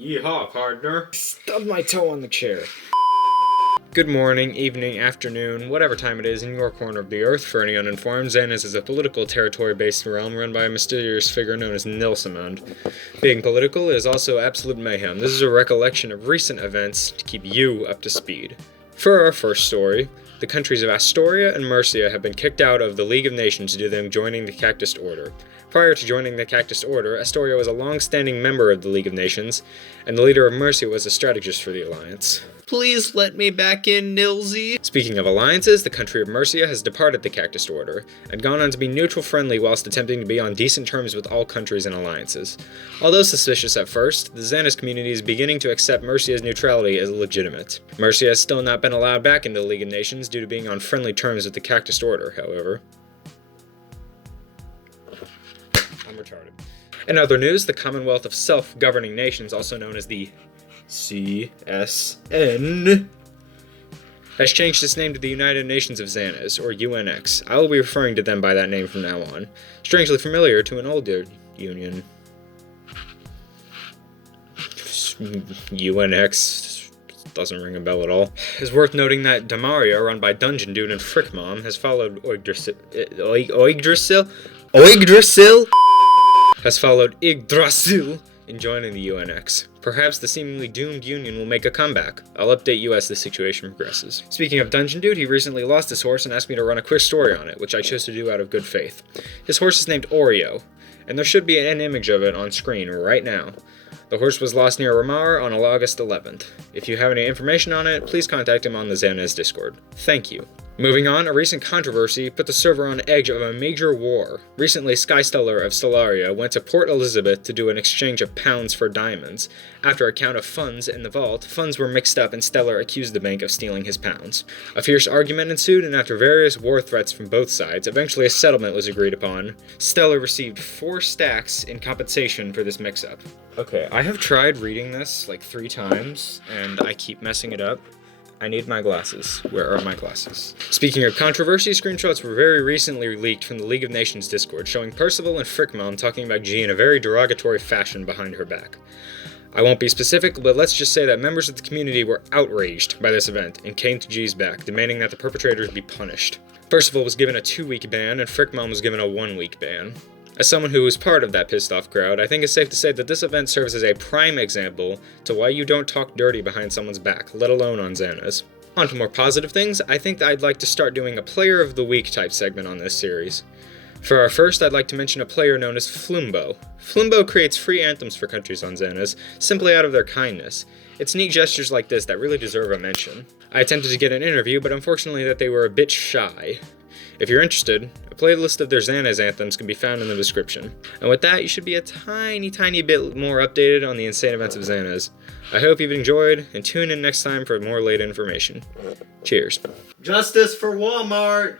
Yeehaw, partner. Stubbed my toe on the chair. Good morning, evening, afternoon, whatever time it is in your corner of the earth. For any uninformed, Xanez is a political territory-based realm run by a mysterious figure known as Nilsamund. Being political is also absolute mayhem. This is a recollection of recent events to keep you up to speed. For our first story, the countries of Astoria and Mercia have been kicked out of the League of Nations due to them joining the Cactus Order. Prior to joining the Cactus Order, Astoria was a long-standing member of the League of Nations, and the leader of Mercia was a strategist for the alliance. Please let me back in, Nilsy. Speaking of alliances, the country of Mercia has departed the Cactus Order, and gone on to be neutral-friendly whilst attempting to be on decent terms with all countries and alliances. Although suspicious at first, the Xanez community is beginning to accept Mercia's neutrality as legitimate. Mercia has still not been allowed back into the League of Nations due to being on friendly terms with the Cactus Order, however. I'm retarded. In other news, the Commonwealth of Self-Governing Nations, also known as the CSN, has changed its name to the United Nations of Xanez, or UNX. I will be referring to them by that name from now on. Strangely familiar to an older union. UNX doesn't ring a bell at all. It's worth noting that Damaria, run by Dungeon Dude and Frickmom, has followed Yggdrasil in joining the UNX. Perhaps the seemingly doomed union will make a comeback. I'll update you as the situation progresses. Speaking of Dungeon Dude, he recently lost his horse and asked me to run a quick story on it, which I chose to do out of good faith. His horse is named Oreo, and there should be an image of it on screen right now. The horse was lost near Ramar on August 11th. If you have any information on it, please contact him on the Xanez Discord. Thank you. Moving on, a recent controversy put the server on edge of a major war. Recently, Skystellar of Stellaria went to Port Elizabeth to do an exchange of pounds for diamonds. After a count of funds in the vault, funds were mixed up and Stellar accused the bank of stealing his pounds. A fierce argument ensued, and after various war threats from both sides, eventually a settlement was agreed upon. Stellar received 4 stacks in compensation for this mix-up. Okay, I have tried reading this like 3 times, and I keep messing it up. I need my glasses. Where are my glasses? Speaking of controversy, screenshots were very recently leaked from the League of Nations Discord, showing Percival and Frickmom talking about G in a very derogatory fashion behind her back. I won't be specific, but let's just say that members of the community were outraged by this event and came to G's back, demanding that the perpetrators be punished. Percival was given a 2-week ban, and Frickmom was given a 1-week ban. As someone who was part of that pissed-off crowd, I think it's safe to say that this event serves as a prime example to why you don't talk dirty behind someone's back, let alone on Xanez. On to more positive things, I think that I'd like to start doing a Player of the Week type segment on this series. For our first, I'd like to mention a player known as Flumbo. Flumbo creates free anthems for countries on Xanez, simply out of their kindness. It's neat gestures like this that really deserve a mention. I attempted to get an interview, but unfortunately that they were a bit shy. If you're interested, a playlist of their Xanez anthems can be found in the description. And with that, you should be a tiny bit more updated on the insane events of Xanez. I hope you've enjoyed, and tune in next time for more late information. Cheers. Justice for Walmart!